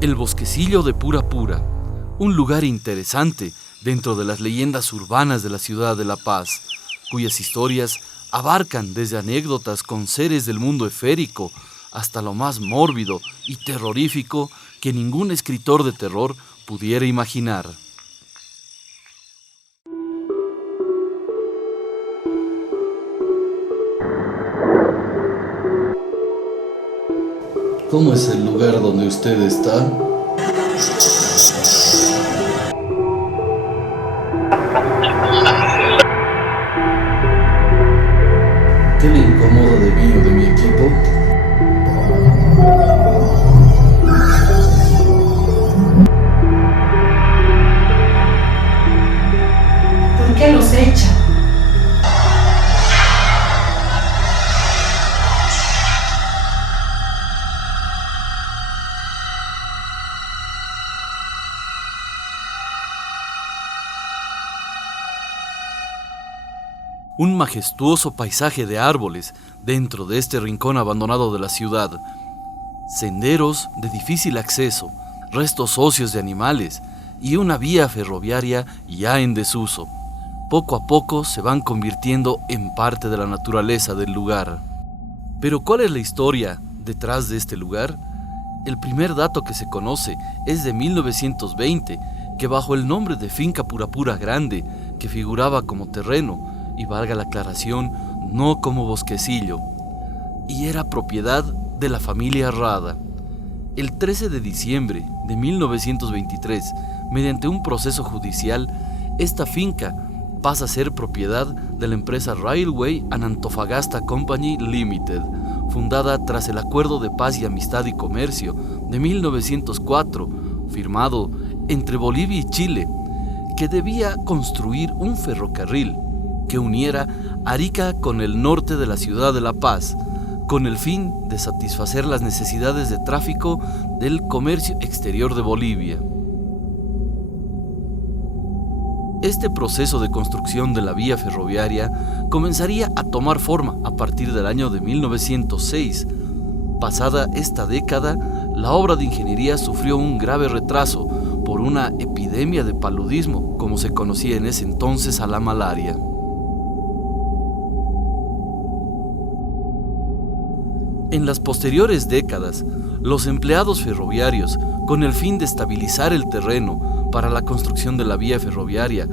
El Bosquecillo de Pura Pura, un lugar interesante dentro de las leyendas urbanas de la ciudad de La Paz, cuyas historias abarcan desde anécdotas con seres del mundo esférico hasta lo más mórbido y terrorífico que ningún escritor de terror pudiera imaginar. ¿Cómo es el lugar donde usted está? ¿Qué le incomoda de mí o de mi equipo? ¿Por qué los echa? Un majestuoso paisaje de árboles dentro de este rincón abandonado de la ciudad. Senderos de difícil acceso, restos óseos de animales y una vía ferroviaria ya en desuso. Poco a poco se van convirtiendo en parte de la naturaleza del lugar. Pero ¿cuál es la historia detrás de este lugar? El primer dato que se conoce es de 1920, que bajo el nombre de Finca Pura Pura Grande, que figuraba como terreno, y valga la aclaración, no como bosquecillo, y era propiedad de la familia Rada. El 13 de diciembre de 1923, mediante un proceso judicial, esta finca pasa a ser propiedad de la empresa Railway and Antofagasta Company Limited, fundada tras el Acuerdo de Paz y Amistad y Comercio de 1904, firmado entre Bolivia y Chile, que debía construir un ferrocarril que uniera Arica con el norte de la ciudad de La Paz, con el fin de satisfacer las necesidades de tráfico del comercio exterior de Bolivia. Este proceso de construcción de la vía ferroviaria comenzaría a tomar forma a partir del año de 1906. Pasada esta década, la obra de ingeniería sufrió un grave retraso por una epidemia de paludismo, como se conocía en ese entonces a la malaria. En las posteriores décadas, los empleados ferroviarios, con el fin de estabilizar el terreno para la construcción de la vía ferroviaria,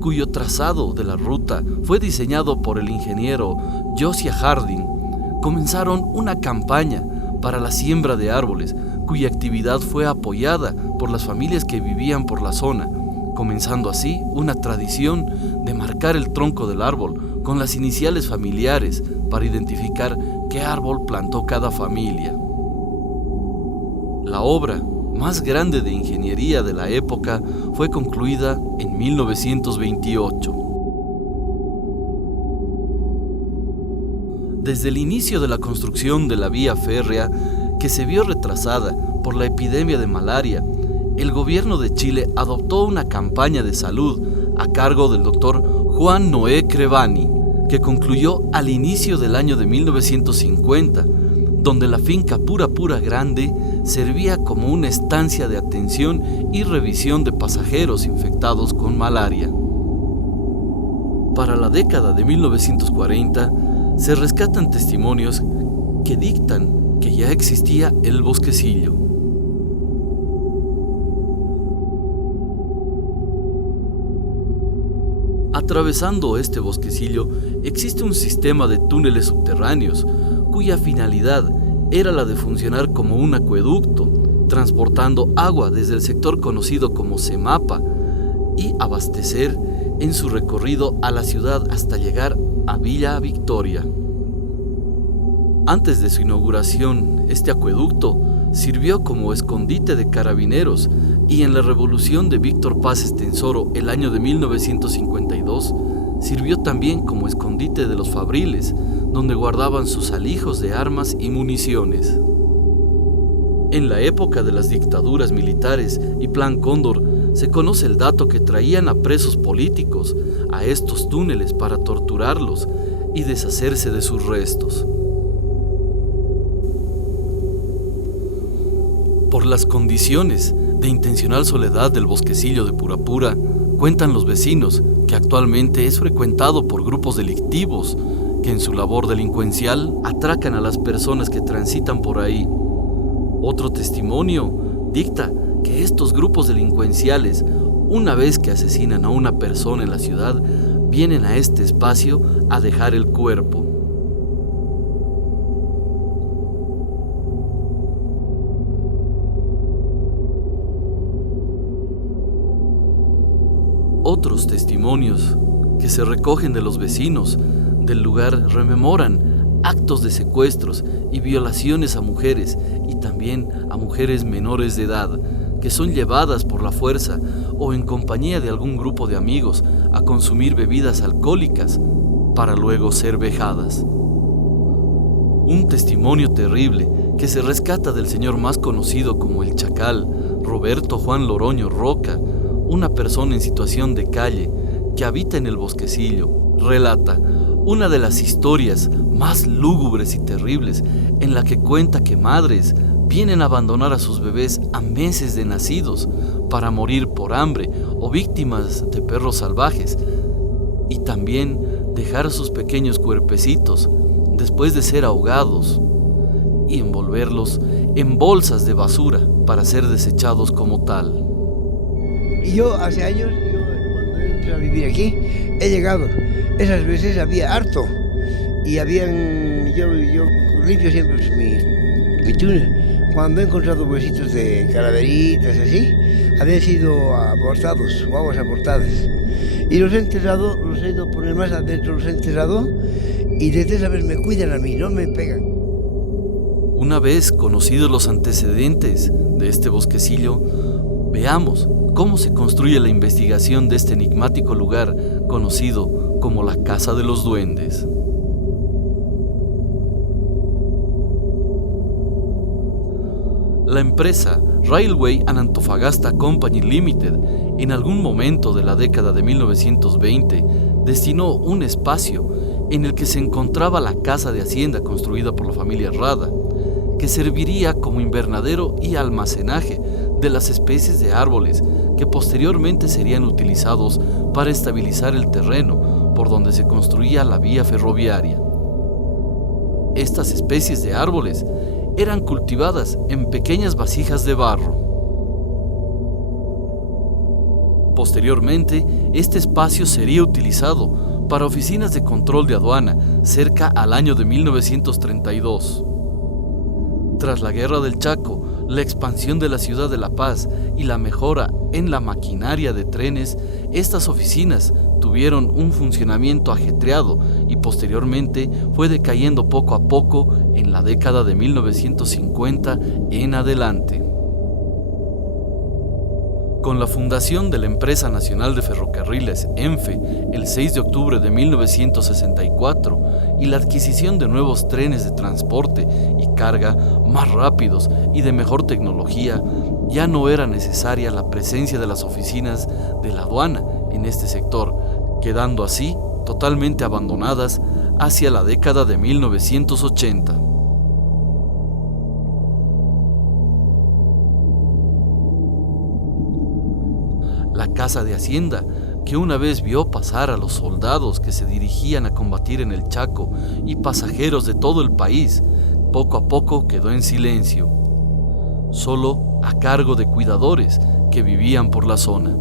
cuyo trazado de la ruta fue diseñado por el ingeniero Josiah Harding, comenzaron una campaña para la siembra de árboles, cuya actividad fue apoyada por las familias que vivían por la zona, comenzando así una tradición de marcar el tronco del árbol con las iniciales familiares para identificar qué árbol plantó cada familia. La obra más grande de ingeniería de la época fue concluida en 1928. Desde el inicio de la construcción de la vía férrea, que se vio retrasada por la epidemia de malaria, el gobierno de Chile adoptó una campaña de salud a cargo del doctor Juan Noé Crevani, que concluyó al inicio del año de 1950, donde la finca Pura Pura Grande servía como una estancia de atención y revisión de pasajeros infectados con malaria. Para la década de 1940, se rescatan testimonios que dictan que ya existía el bosquecillo. Atravesando este bosquecillo existe un sistema de túneles subterráneos cuya finalidad era la de funcionar como un acueducto, transportando agua desde el sector conocido como Semapa y abastecer en su recorrido a la ciudad hasta llegar a Villa Victoria. Antes de su inauguración, este acueducto sirvió como escondite de carabineros y en la revolución de Víctor Paz Estenssoro el año de 1952 sirvió también como escondite de los fabriles, donde guardaban sus alijos de armas y municiones. En la época de las dictaduras militares y Plan Cóndor se conoce el dato que traían a presos políticos a estos túneles para torturarlos y deshacerse de sus restos. Por las condiciones de intencional soledad del bosquecillo de Purapura, cuentan los vecinos que actualmente es frecuentado por grupos delictivos que en su labor delincuencial atracan a las personas que transitan por ahí. Otro testimonio dicta que estos grupos delincuenciales, una vez que asesinan a una persona en la ciudad, vienen a este espacio a dejar el cuerpo. Otros testimonios que se recogen de los vecinos del lugar rememoran actos de secuestros y violaciones a mujeres y también a mujeres menores de edad que son llevadas por la fuerza o en compañía de algún grupo de amigos a consumir bebidas alcohólicas para luego ser vejadas. Un testimonio terrible que se rescata del señor más conocido como el Chacal, Roberto Juan Loroño Roca, una persona en situación de calle que habita en el bosquecillo, relata una de las historias más lúgubres y terribles en la que cuenta que madres vienen a abandonar a sus bebés a meses de nacidos para morir por hambre o víctimas de perros salvajes, y también dejar a sus pequeños cuerpecitos después de ser ahogados y envolverlos en bolsas de basura para ser desechados como tal. Y yo hace años, cuando entré a vivir aquí, he llegado. Esas veces había harto. Y yo limpio siempre mi túnel. Cuando he encontrado huesitos de calaveritas así, habían sido abortados, guaguas abortadas. Y los he enterrado, los he ido a poner más adentro, los he enterrado. Y desde esa vez me cuidan a mí, no me pegan. Una vez conocidos los antecedentes de este bosquecillo, veamos cómo se construye la investigación de este enigmático lugar conocido como la Casa de los Duendes. La empresa Railway and Antofagasta Company Limited, en algún momento de la década de 1920, destinó un espacio en el que se encontraba la casa de hacienda construida por la familia Rada, que serviría como invernadero y almacenaje de las especies de árboles que posteriormente serían utilizados para estabilizar el terreno por donde se construía la vía ferroviaria. Estas especies de árboles eran cultivadas en pequeñas vasijas de barro. Posteriormente, este espacio sería utilizado para oficinas de control de aduana cerca al año de 1932. Tras la Guerra del Chaco, la expansión de la ciudad de La Paz y la mejora en la maquinaria de trenes, estas oficinas tuvieron un funcionamiento ajetreado y posteriormente fue decayendo poco a poco en la década de 1950 en adelante. Con la fundación de la Empresa Nacional de Ferrocarriles, ENFE, el 6 de octubre de 1964, y la adquisición de nuevos trenes de transporte y carga más rápidos y de mejor tecnología, ya no era necesaria la presencia de las oficinas de la aduana en este sector, quedando así totalmente abandonadas hacia la década de 1980. La Casa de Hacienda, que una vez vio pasar a los soldados que se dirigían a combatir en el Chaco y pasajeros de todo el país, poco a poco quedó en silencio, solo a cargo de cuidadores que vivían por la zona.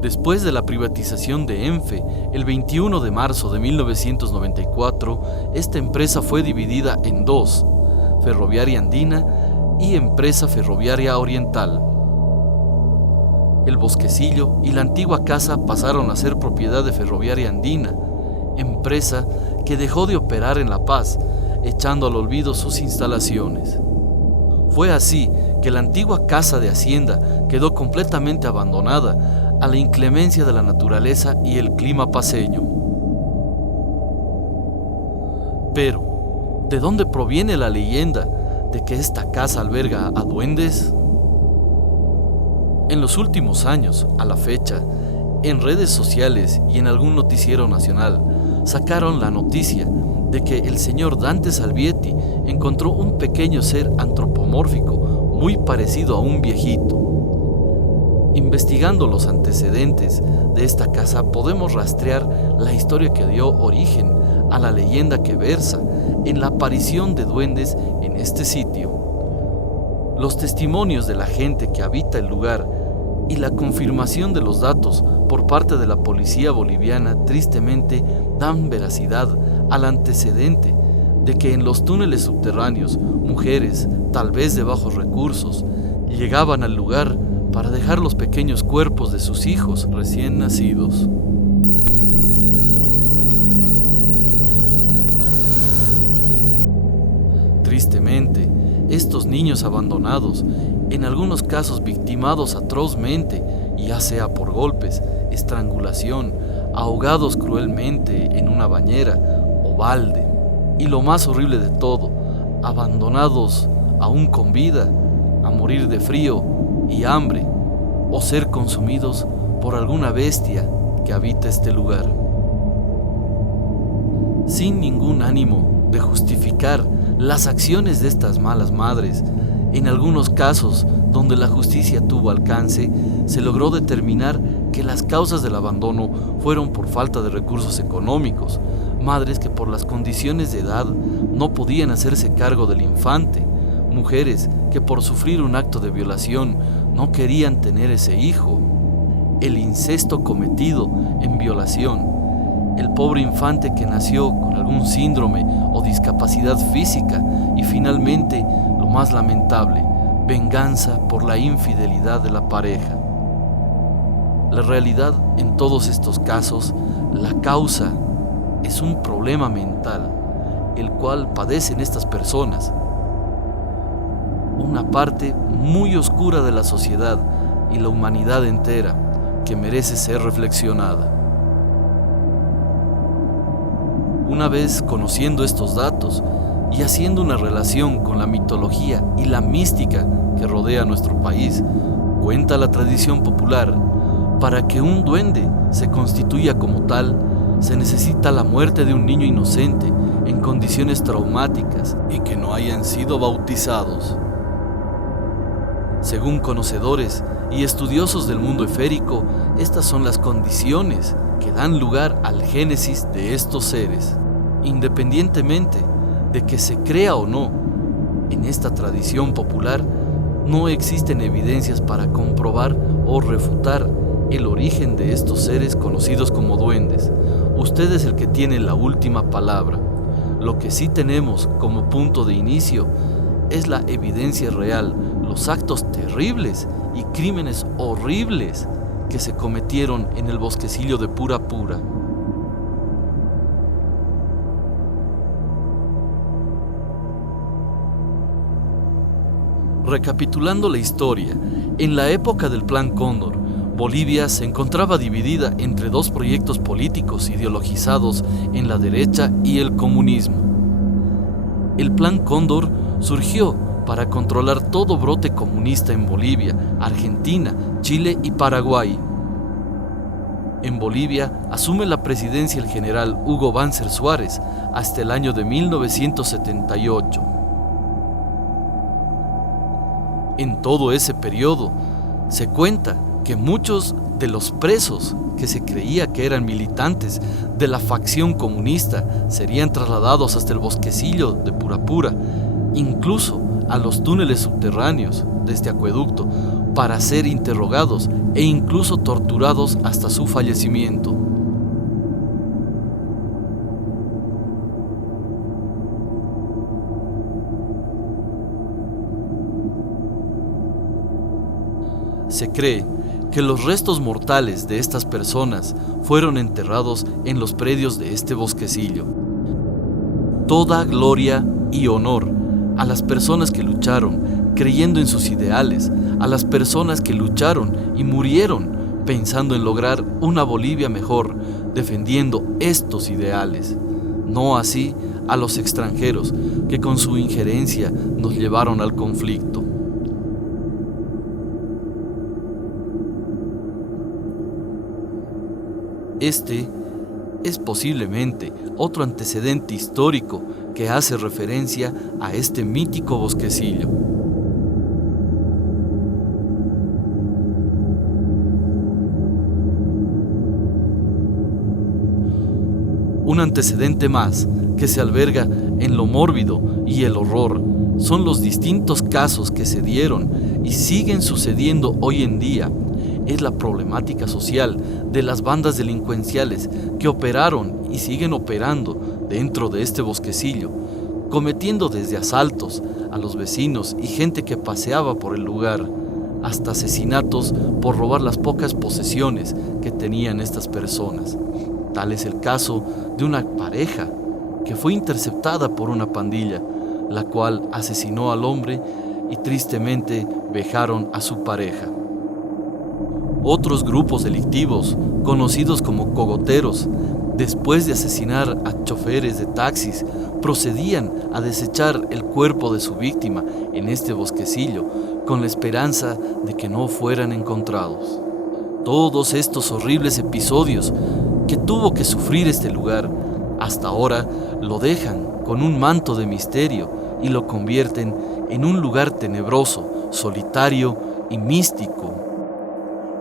Después de la privatización de ENFE, el 21 de marzo de 1994, esta empresa fue dividida en dos: Ferroviaria Andina y Empresa Ferroviaria Oriental. El bosquecillo y la antigua casa pasaron a ser propiedad de Ferroviaria Andina, empresa que dejó de operar en La Paz, echando al olvido sus instalaciones. Fue así que la antigua casa de hacienda quedó completamente abandonada a la inclemencia de la naturaleza y el clima paceño. Pero, ¿de dónde proviene la leyenda de que esta casa alberga a duendes? En los últimos años, a la fecha, en redes sociales y en algún noticiero nacional, sacaron la noticia de que el señor Dante Salvietti encontró un pequeño ser antropomórfico muy parecido a un viejito. Investigando los antecedentes de esta casa podemos rastrear la historia que dio origen a la leyenda que versa en la aparición de duendes en este sitio. Los testimonios de la gente que habita el lugar y la confirmación de los datos por parte de la policía boliviana tristemente dan veracidad al antecedente de que en los túneles subterráneos mujeres, tal vez de bajos recursos, llegaban al lugar para dejar los pequeños cuerpos de sus hijos recién nacidos. Tristemente, estos niños abandonados, en algunos casos victimados atrozmente, ya sea por golpes, estrangulación, ahogados cruelmente en una bañera o balde, y lo más horrible de todo, abandonados aún con vida, a morir de frío y hambre, o ser consumidos por alguna bestia que habita este lugar. Sin ningún ánimo de justificar las acciones de estas malas madres, en algunos casos donde la justicia tuvo alcance, se logró determinar que las causas del abandono fueron por falta de recursos económicos, madres que por las condiciones de edad no podían hacerse cargo del infante, mujeres que por sufrir un acto de violación no querían tener ese hijo, el incesto cometido en violación, el pobre infante que nació con algún síndrome o discapacidad física y finalmente, lo más lamentable, venganza por la infidelidad de la pareja. La realidad en todos estos casos, la causa es un problema mental, el cual padecen estas personas. Una parte muy oscura de la sociedad y la humanidad entera que merece ser reflexionada. Una vez conociendo estos datos y haciendo una relación con la mitología y la mística que rodea nuestro país, cuenta la tradición popular, para que un duende se constituya como tal, se necesita la muerte de un niño inocente en condiciones traumáticas y que no hayan sido bautizados. Según conocedores y estudiosos del mundo esférico, estas son las condiciones que dan lugar al génesis de estos seres. Independientemente de que se crea o no, en esta tradición popular no existen evidencias para comprobar o refutar el origen de estos seres conocidos como duendes. Usted es el que tiene la última palabra. Lo que sí tenemos como punto de inicio es la evidencia real, los actos terribles y crímenes horribles que se cometieron en el bosquecillo de Pura Pura. Recapitulando la historia, en la época del Plan Cóndor, Bolivia se encontraba dividida entre dos proyectos políticos ideologizados en la derecha y el comunismo. El Plan Cóndor surgió para controlar todo brote comunista en Bolivia, Argentina, Chile y Paraguay. En Bolivia asume la presidencia el general Hugo Banzer Suárez hasta el año de 1978. En todo ese periodo, se cuenta que muchos de los presos que se creía que eran militantes de la facción comunista serían trasladados hasta el bosquecillo de Pura Pura, incluso a los túneles subterráneos de este acueducto, para ser interrogados e incluso torturados hasta su fallecimiento. Se cree que los restos mortales de estas personas fueron enterrados en los predios de este bosquecillo. Toda gloria y honor a las personas que lucharon creyendo en sus ideales, a las personas que lucharon y murieron pensando en lograr una Bolivia mejor, defendiendo estos ideales. No así a los extranjeros que con su injerencia nos llevaron al conflicto. Este es posiblemente otro antecedente histórico que hace referencia a este mítico bosquecillo. Un antecedente más que se alberga en lo mórbido y el horror son los distintos casos que se dieron y siguen sucediendo hoy en día. Es la problemática social de las bandas delincuenciales que operaron y siguen operando dentro de este bosquecillo, cometiendo desde asaltos a los vecinos y gente que paseaba por el lugar, hasta asesinatos por robar las pocas posesiones que tenían estas personas. Tal es el caso de una pareja que fue interceptada por una pandilla, la cual asesinó al hombre y tristemente vejaron a su pareja. Otros grupos delictivos, conocidos como cogoteros, después de asesinar a choferes de taxis, procedían a desechar el cuerpo de su víctima en este bosquecillo con la esperanza de que no fueran encontrados. Todos estos horribles episodios que tuvo que sufrir este lugar, hasta ahora lo dejan con un manto de misterio y lo convierten en un lugar tenebroso, solitario y místico,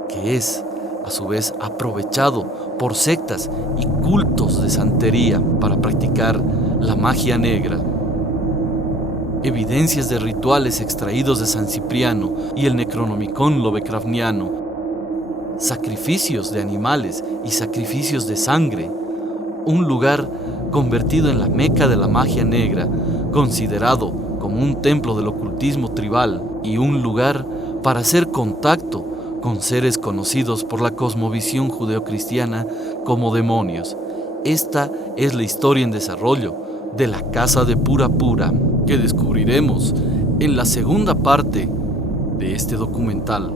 que es a su vez aprovechado por sectas y cultos de santería para practicar la magia negra. Evidencias de rituales extraídos de San Cipriano y el Necronomicon lovecraftiano, sacrificios de animales y sacrificios de sangre, un lugar convertido en la meca de la magia negra, considerado como un templo del ocultismo tribal y un lugar para hacer contacto con seres conocidos por la cosmovisión judeocristiana como demonios. Esta es la historia en desarrollo de la Casa de Pura Pura, que descubriremos en la segunda parte de este documental.